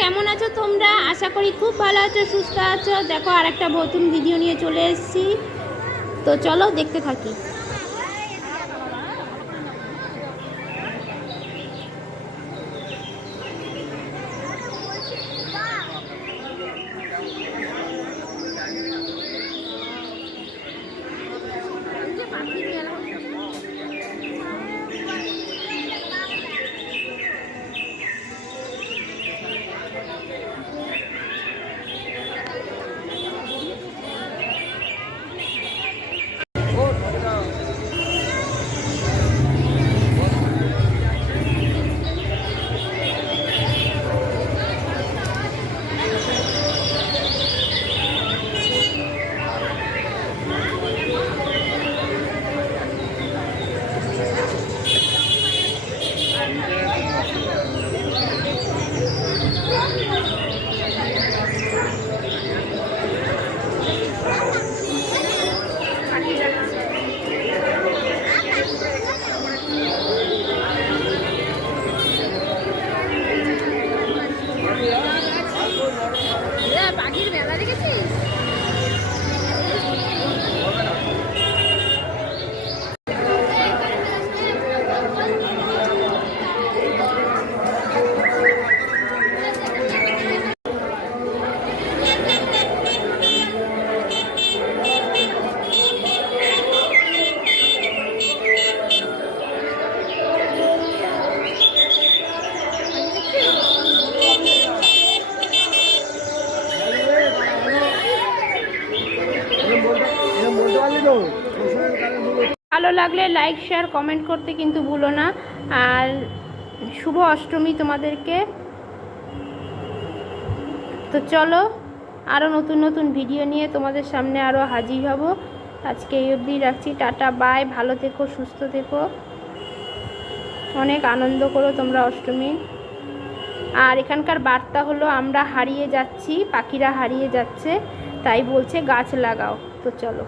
কেমন আছো তোমরা? আশা করি খুব ভালো আছো, সুস্থ আছো। দেখো আর একটা নতুন ভিডিও নিয়ে চলে এসেছি, তো চলো দেখতে থাকি। পাখির মেলা দেখেছিস? ভালো লাগলে লাইক শেয়ার কমেন্ট করতে কিন্তু ভুলো না। আর শুভ অষ্টমী তোমাদেরকে। তো চলো আরও নতুন নতুন ভিডিও নিয়ে তোমাদের সামনে আরও হাজির হব। আজকে এই অবধি রাখছি, টাটা বাই। ভালো থেকো, সুস্থ থেকো, অনেক আনন্দ করো তোমরা অষ্টমী। আর এখানকার বার্তা হলো আমরা হারিয়ে যাচ্ছি, পাখিরা হারিয়ে যাচ্ছে, তাই বলছে গাছ লাগাও। তো চলো।